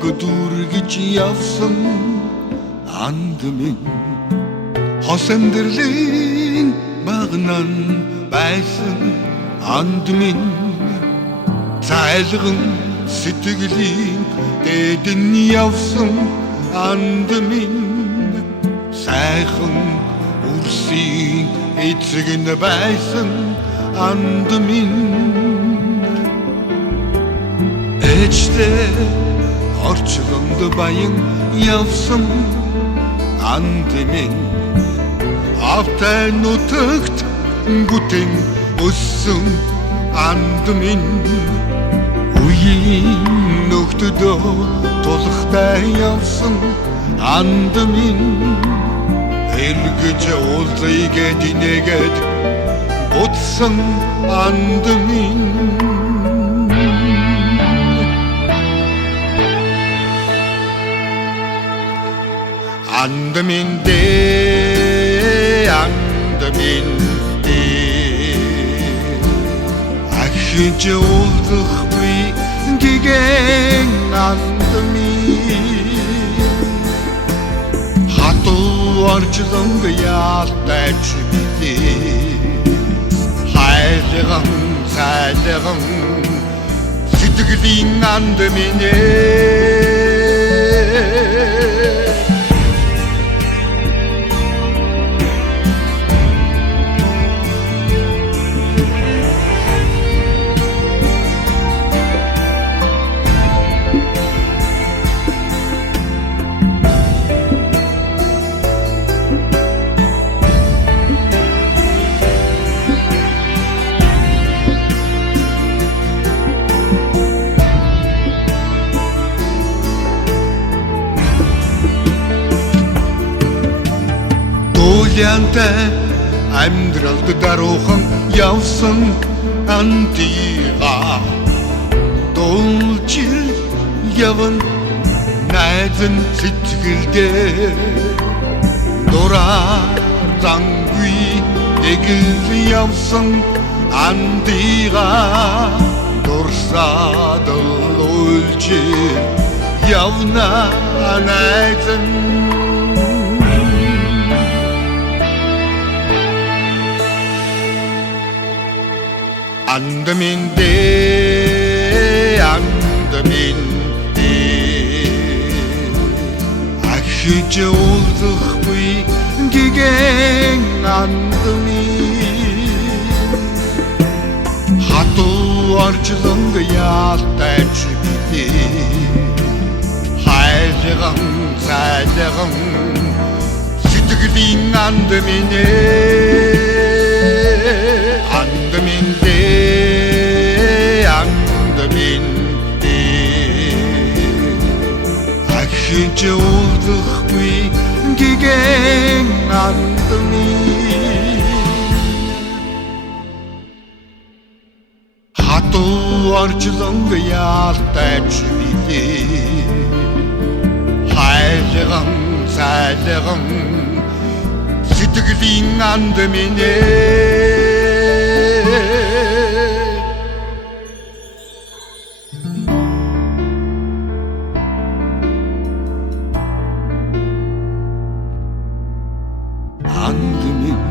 өгдүргэж явсан андмын хос амьдралын багнан байсан андмын цайлган сэтгэлийн дэдэн явсан андмын сайхан үрсийн эцэг нь байсан андмын ээжтэй орчлонд баян явсан андмын автай нутагт гүтэн өссөн андмын үеийн нөхдөдөө тулахтай явсан андмын эргэж уулзъягээд инээгээд утсан андмын андмын ахиж уулзахгүй гэгэн андмын хатуу орчлонг яалтайч бидээ хайлган цайлган сэтгэлийн андмын янтай амьдралд даруухан явсан антига дуулжил яван найзан сэтгэлдээ дураар зангүй эгэл явсан антига дурсаад уйлжил явна найзан андмын ахиж уулзахгүй гэгэн андмын хатуу орчлонг яалтайч бидээ хайлган цайлган сэтгэлийн андмын ахиж уулзахгүй гэгэн андмын хатуу орчлонг яалтайч бидээ хайлган цайлган сэтгэлийн андмын андмын